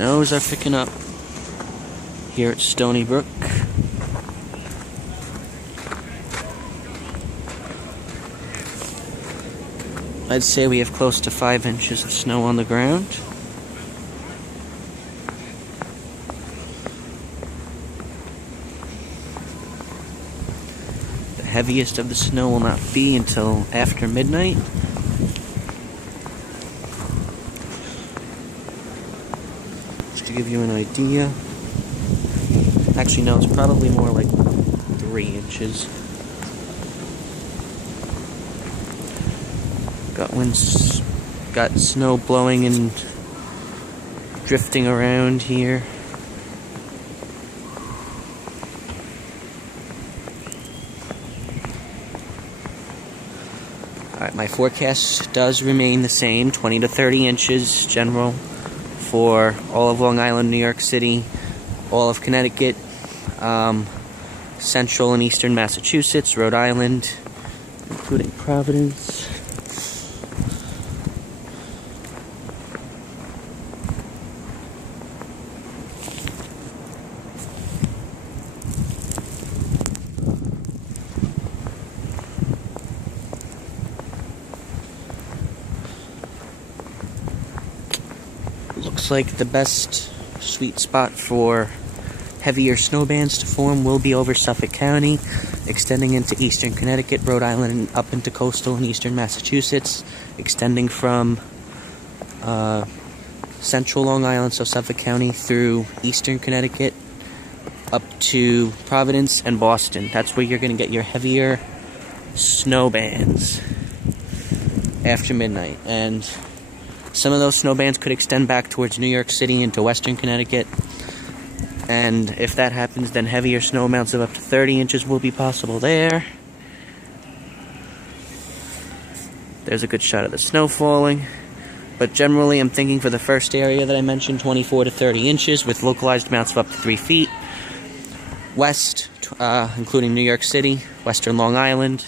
Snows are picking up here at Stony Brook. I'd say we have close to 5 inches of snow on the ground. The heaviest of the snow will not be until after midnight. Just to give you an idea. Actually, no, it's probably more like 3 inches. Got snow blowing and drifting around here. Alright, my forecast does remain the same, 20 to 30 inches general for all of Long Island, New York City, all of Connecticut, central and eastern Massachusetts, Rhode Island, including Providence. Looks like the best sweet spot for heavier snow bands to form will be over Suffolk County, extending into eastern Connecticut, Rhode Island, and up into coastal and eastern Massachusetts, extending from central Long Island, so Suffolk County, through eastern Connecticut, up to Providence and Boston. That's where you're going to get your heavier snow bands after midnight. And some of those snow bands could extend back towards New York City into western Connecticut. And if that happens, then heavier snow amounts of up to 30 inches will be possible there. There's a good shot of the snow falling. But generally, I'm thinking for the first area that I mentioned, 24 to 30 inches with localized amounts of up to 3 feet. West, including New York City, western Long Island,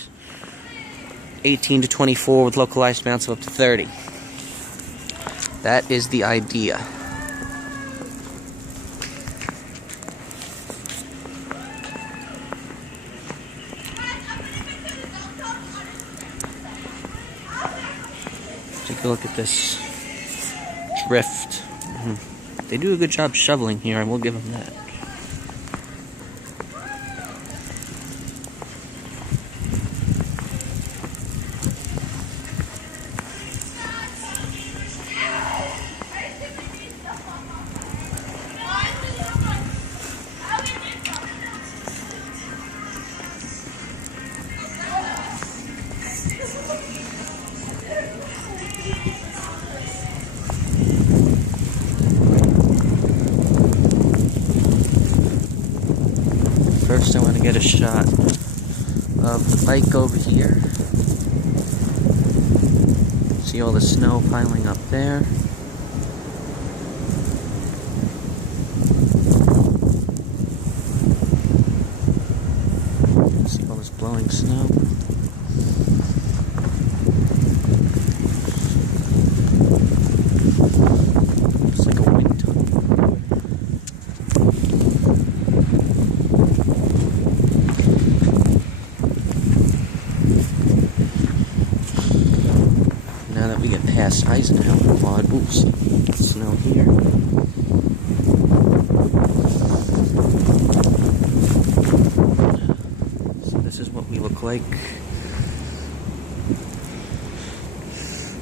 18 to 24 with localized amounts of up to 30. That is the idea. Take a look at this drift. They do a good job shoveling here, I will give them that. First, I want to get a shot of the bike over here. See all the snow piling up there. See all this blowing snow. It's like a wind tunnel. Now that we get past Eisenhower Quad, oops, snow here. So this is what we look like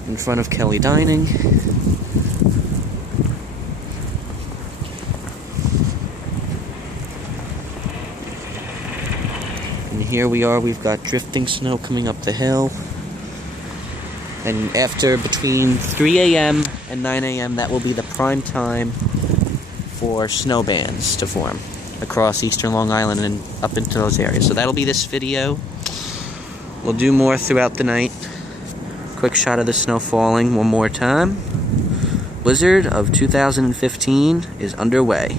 in front of Kelly Dining. And here we are, we've got drifting snow coming up the hill. And after between 3 a.m. and 9 a.m., that will be the prime time for snow bands to form across eastern Long Island and up into those areas. So that'll be this video. We'll do more throughout the night. Quick shot of the snow falling one more time. Blizzard of 2015 is underway.